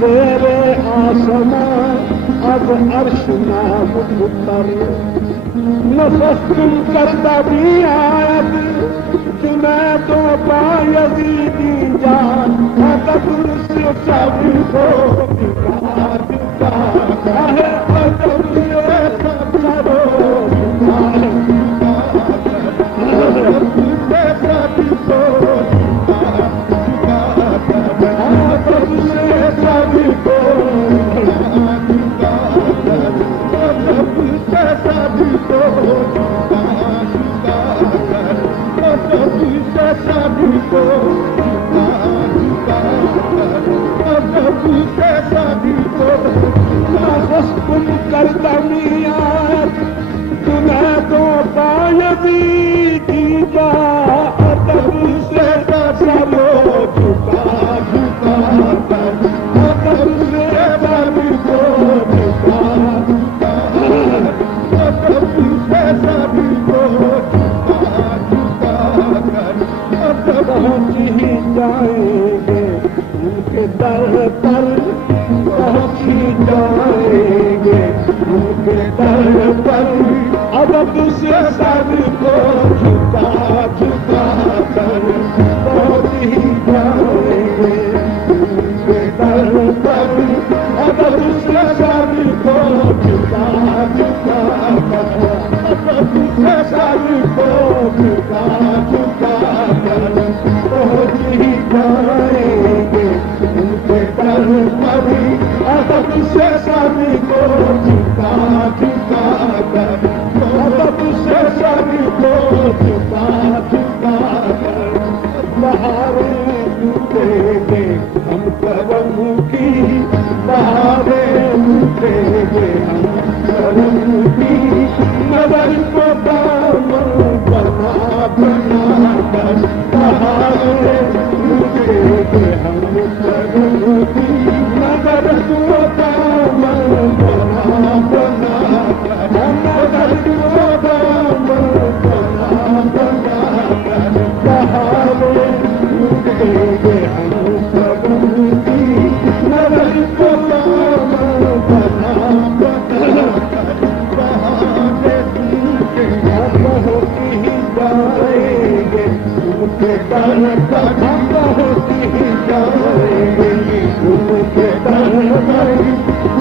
تیرے آسمان اب عرش نامت اتر نفس تم کردہ بھی آیت جنید و بایزیدی جان ادب سے سبھی کو ہے ادب سے سب کرو تم کرتا میاد تمہیں تو پایبی کی جا ادب سے سبو جھکا جھکا کر ادب سے سبھی کو جھکا ادب سے سبھی کو جھکا جھکا کر پہنچ ہی جائیں گے ان کے در پر پہنچ ہی جائیں گے ان کے در پر ادب سے سب کو جھکا جھکا کر پہنچ ہی جائیں گے ان کے در پر ادب سے سب کو جھکا جھکا کر ادب سے سب کو جھکا جھکا کر پہنچ ہی جائیں گے ان کے در پر ادب سے سبھی کو جھکا جھکا کر ادب سے سبھی کو جھکا جھکا کر بہاریں لوٹیں گے ہم کرم کی بہاریں لوٹیں گے ہم کرم کی نظر کو دامن بنا بنا کر بہاریں لوٹیں گے ہم کرم کی نظر کو دامن بنا بنا کر نظر کو دامن بنا بنا کر بہاریں لوٹیں گے ہم کرم کی نظر کو دامن بنا بنا کر بہاریں لوٹیں گے پہنچ ہی جائیں گے ان کے در پر پہنچ ہی جائیں گے ان کے در پر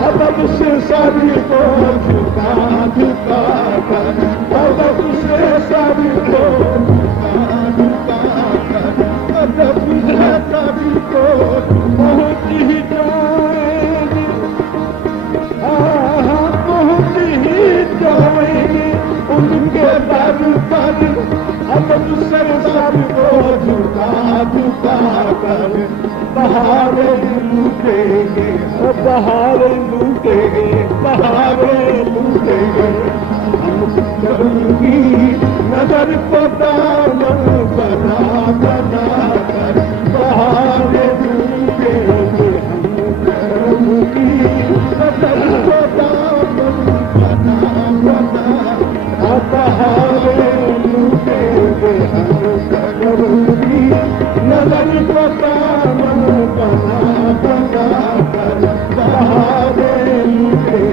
ادب سے سبھی کو جھکا جھکا کر ادب سے سبھی کو جھکا جھکا کر ادب سے سبھی کو پہنچ ہی جائیں گے پہنچ ہی جائیں گے ان کے در پر ادب سے سب کو جھکا جھکا کر بہاریں لوٹیں گے بہاریں لوٹیں گے بہاریں لوٹیں گے ہم کرم کی نظر کو دامن بنا بنا کر بہاریں لوٹیں گے ہم کرم کی نظر کو دامن بنا بنا بہاریں لوٹیں گے ہم کرم کی نظر کو دامن بنا بنا کر بہاریں لوٹیں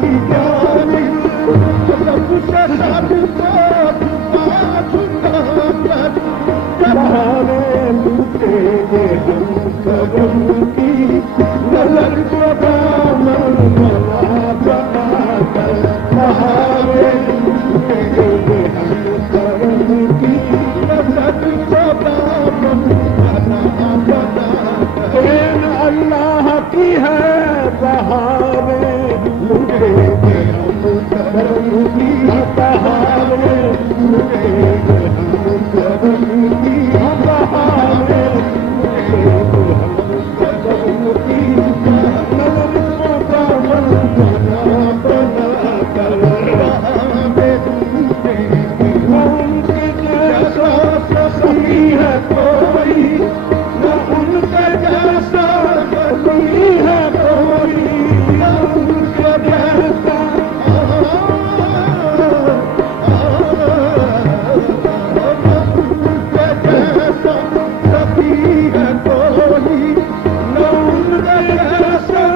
کی جانی سب شہد کو چھپا چھپا کر بہانے لوٹے گے ہم کرم کی نظر کو دامن بنا بنا کر بہانے لوٹے گے ہم کرم کی نظر کو دامن بنا بنا کر اللہ کی ہے بہارے لوٹے گے ہم کرم کی بہارے لوٹے گے ہم کرم کی بہارے لوٹے گے ہم کرم کی نظر کو دامن بنا بنا کر بہارے لوٹے گے ان کے جیسا سخی ہے کوئی نہ ان کے جیسا ہے کوئی ان کے جیسا سخی ہے کوئی نہ ان کے جیسا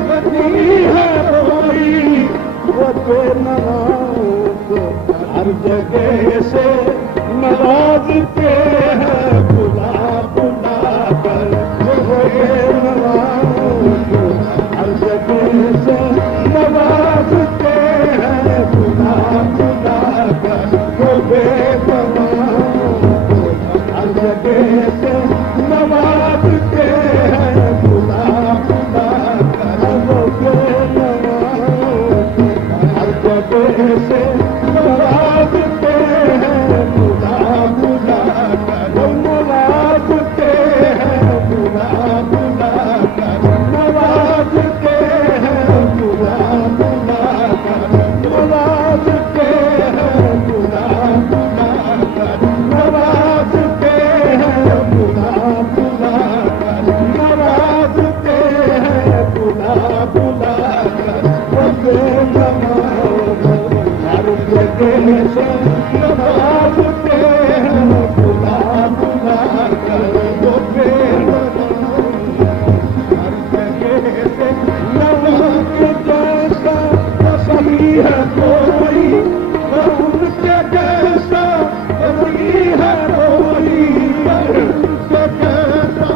سخی ہے کوئی وہ بے نواز ہر جگہ سے نوازتے ہیں بلا بلا کر وہ بے نواز ہر جگہ سے نوازتے ہیں بلا بلا کر وہ بے نواز ہر جگہ سے نوازتے ہیں بلا بلا کر وہ بے نواز ہر جگہ سے نوازتے ہیں بلا بلا کر نوازتے ہیں بلا بلا کر نوازتے ہیں بلا بلا کر نوازتے ہیں بلا بلا کر نوازتے ہیں بلا بلا کر نوازتے ہیں بلا بلا کر وہ بے نواز ہر جگہ سے نوازتے ہیں بلا بلا کر وہ بے نواز ہر جگہ سے نواز کے جیسا سخی ہے کوئی نہ ان کے جیسا سخی ہے کوئی ان کے جیسا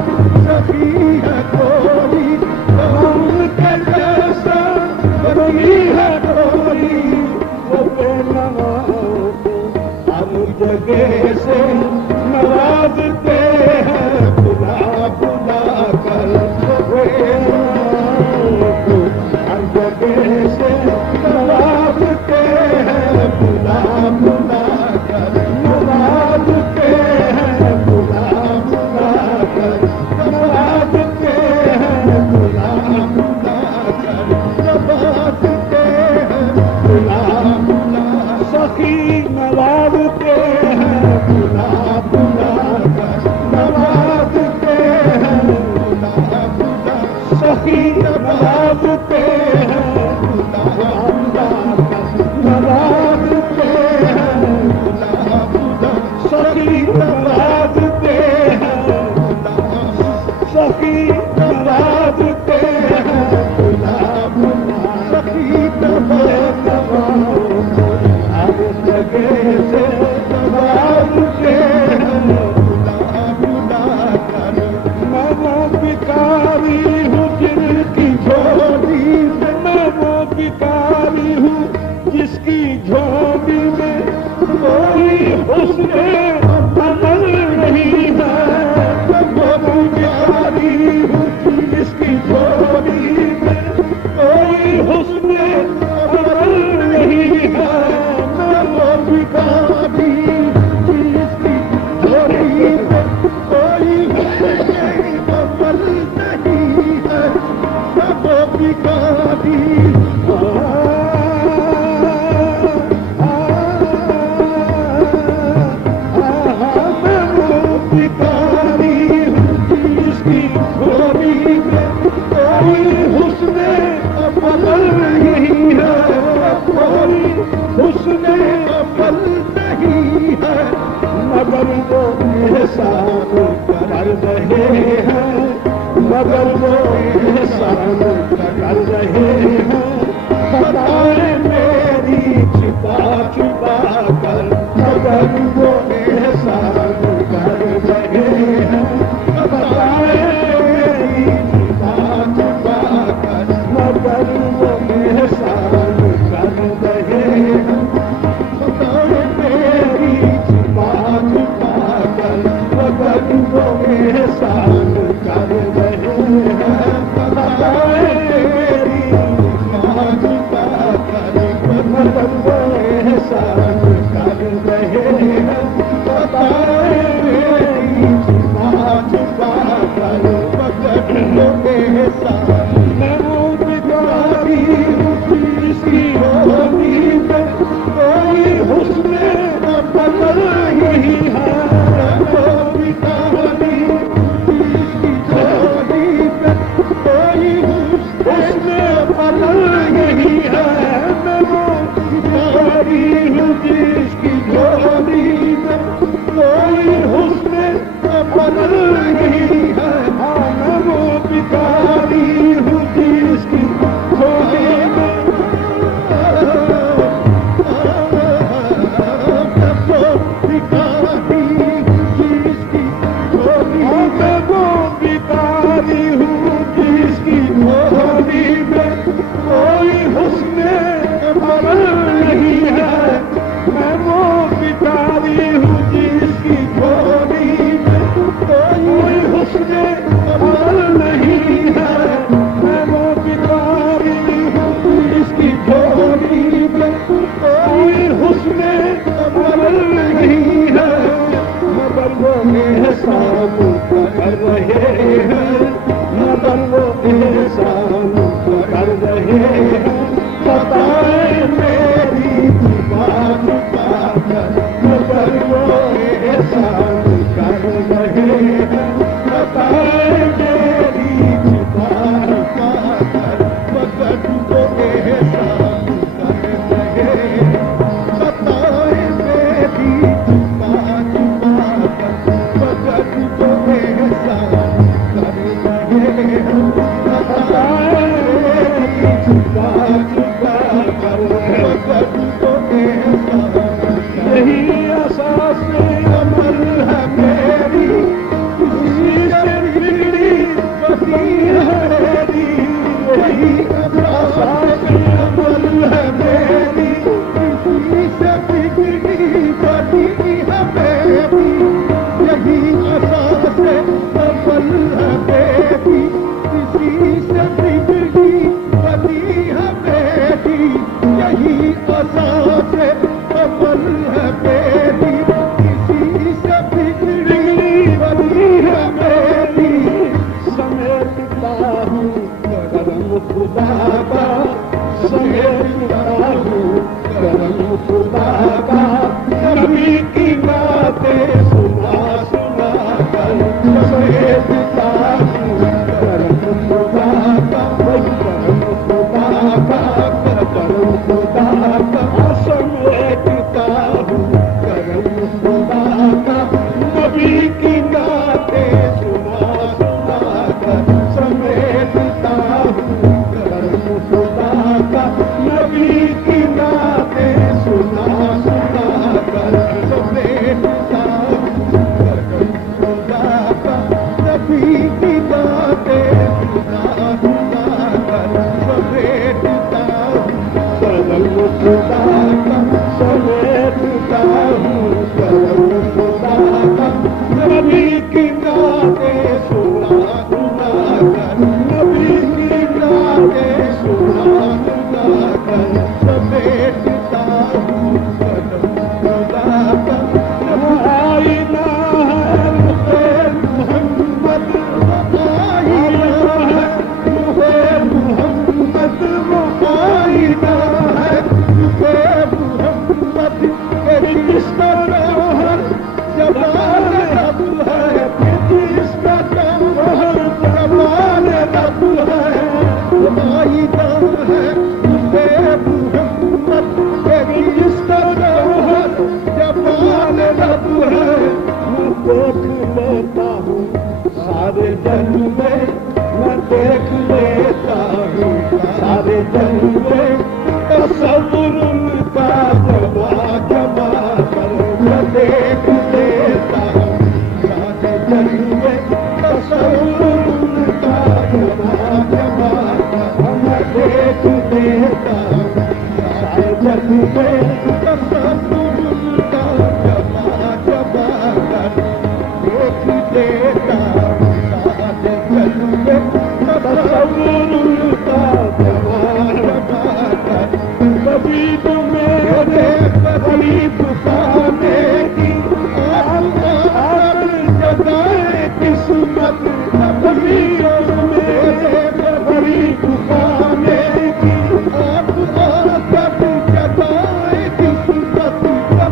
سخی ہے کوئی نہ ان کے جیسا سخی ہے کوئی وہ بے نواز ہر جگہ سے نوازتے ہیں بلا بلا کر وہ بے نواز ہر جگہ سے نوازتے ہیں بلا بلا کر نوازتے ہیں بلا بلا کر نوازتے ہیں بلا بلا کر نوازتے ہیں بلا بلا سخی نوازتے ہیں بلا بلا کر نوازتے ہیں بلا بلا سخی نوازتے ہیں بلا بلا کر نوازتے ہیں بلا بلا سخی نوازتے ہیں سخی نوازتے ہیں بلا بلا سخی نوازتے ہر جگہ سے نوازتے ہیں بلا بلا کر میں وہ بھکاری ہوں جن کی جھولی میں وہ بھکاری ہوں جس کی جھولی میں کوئی حسن عمل نہیں ہے وہ بھکاری ہوں جس کی جھولی میں کوئی حسن عمل نہیں ہے وہ بھکاری جس کی جھولی میں کوئی حسن عمل نہیں ہے وہ بھکاری حسن عمل نہیں ہے مگر وہ احسان کر رہے ہیں مگر وہ احسان کر رہے ہیں عمل نہیں ہے، میں وہ بچاری ہوں جس کی جھولی میں کوئی حسن عمل نہیں ہے، میں وہ بچاری ہوں جس کی جھولی میں کوئی حسن عمل نہیں ہے، مگر وہ احسان کر رہے ہیں، مگر وہ احسان کر رہے ہیں، بتائیں میری بات بات مگر وہ احسان کر رہے ہیں، بتائیں میری بات بات مگر وہ احسان کر رہے ہیں، بتائیں میری بات بات مگر وہ احسان کر رہے ہیں، بتائیں میری بات یہی اساس عمل ہے میری، اسی سے بگڑی بسی ہے میری، یہی اساس عمل ہے میری، اسی سے بگڑی بسی ہے میری، یہی اساس عمل ہے میری، اسی سے بگڑی بسی ہے میری، یہی اساس عمل ہے میری، کسی سے بگڑی بنی ہے میری، سمیٹتا ہوں کرم خدا کا، سمیٹتا ہوں کرم خدا کا، نبی کی باتیں سنا سنا کر سمیٹتا ہوں کرم خدا کا، کرم خدا کا، کرم خدا کا، سمیٹتا ہوں کرم خدا کا، نبی کی باتیں سنا سنا کر سمیٹتا ہوں کرم خدا کا، نبی کی باتیں سنا سنا کر سمیٹتا ہوں کرم خدا کا، نبی کی باتیں سنا سنا کر سمیٹتا ہوں کرم خدا کا، سمیٹتا ہوں کرم خدا کا، نبی کی باتیں سنا سنا کر، نبی کی باتیں سنا سنا کر سمیٹتا ہوں کرم خدا کا، آئینہ ہے مجھے محمد، آئینہ ہے مجھے محمد، آئینہ ہے مجھے محمد، جس کا جوہر جمال رب ہے، جس کا جوہر جمال رب ہے، آئینہ ہے مجھے محمد، جس کا جوہر جمال رب ہے، میں دیکھ لیتا ہوں سارے جن میں، میں دیکھ لیتا ہوں سارے جن میں، تصور ان کا جمع جمع کر میں دیکھ لیتا ہوں سارے جن میں، تصور ان کا جمع جمع کر میں دیکھ لیتا ہوں سارے جن میں، تصور ان کا جمع جمع کر دیکھ لیتا ہوں سارے جن میں، تصور ان کا جمع جمع کر، کبھی تو میرے قریب پانے کی آپ جگائے قسمت، کبھی تو میرے قریب پانے کی آپ جگائے قسمت،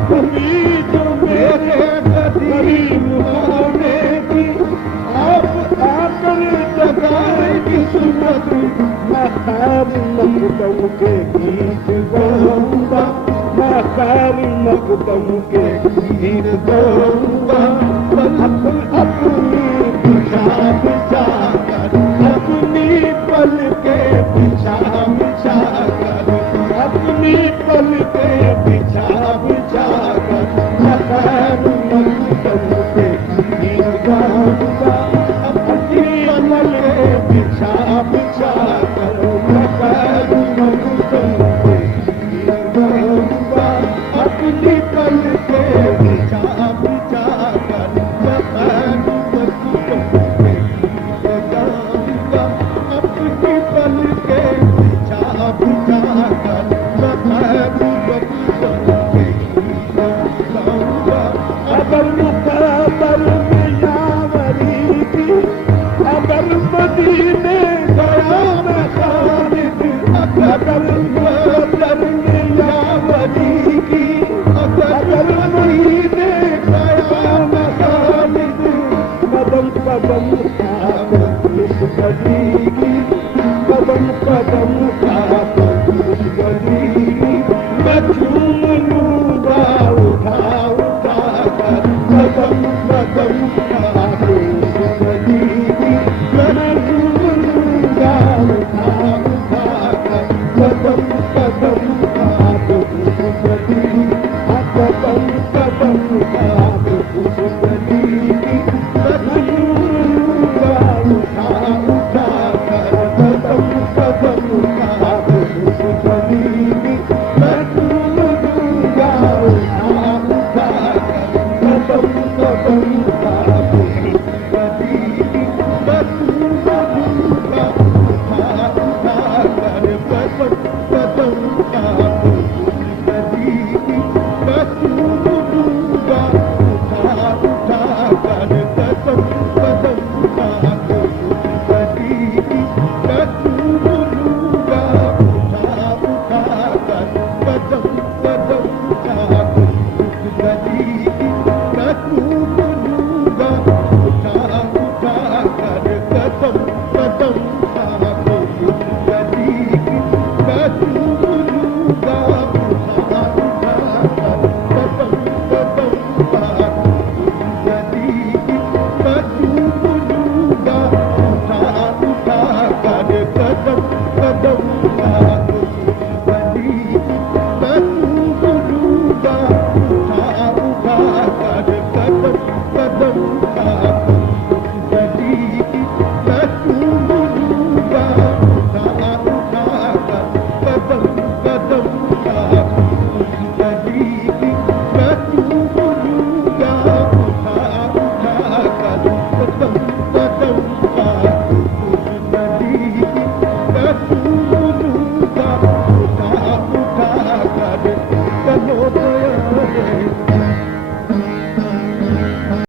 کبھی تو میرے قریب پانے کی آپ آ کر جگائے قسمت، میں خیر مقدم کے گیت گاؤں گا، میں خیر مقدم کے گیت گاؤں گا، اپنی بچھا بچھا کر، اپنی پل کے بچھا بچھا کر، اپنی پل کے بچھا بچھا کر، میں خیر مقدم کے گیت گاؤں گا، اپنی پل کے بچھا بچھا کر، میں خیر مقدم کے ابر مقابر میں یاوری کی ابر مدینے گیا میں خالد ابر مقابر میں یاوری کی ابر مدینے گیا میں خالد قدم قدم اس گلی کی قدم قدم اس گلی کی میں چوم لوں گا اٹھا اٹھا کر قدم قدم اس گلی کی میں چوم لوں گا اٹھا اٹھا کر قدم قدم اس گلی قدم قدم اس گلی کی میں چوم لوں گا اٹھا اٹھا کر قدم قدم اس گلی کی میں چوم لوں گا اٹھا اٹھا کر قدم قدم اس گلی کی میں چوم لوں گا اٹھا اٹھا کر قدم قدم اس گلی کی میں چوم لوں گا اٹھا اٹھا کر قدم قدم اس گلی کی میں چوم لوں گا اٹھا اٹھا کر قدم قدم اس گلی کی میں چوم لوں گا اٹھا اٹھا کر قدم قدم اس گلی کی میں چوم لوں گا اٹھا اٹھا کر قدم قدم اس گلی کی میں چوم لوں گا اٹھا اٹھا کر قدم قدم اس گلی کی میں چوم لوں گا اٹھا اٹھا کر قدم قدم اس گلی کی میں چوم لوں گا اٹھا اٹھا کر قدم قدم اس گلی کی میں چوم لوں گا اٹھا اٹھا کر قدم قدم اس گلی کی میں چوم لوں گا اٹھا اٹھا کر چلو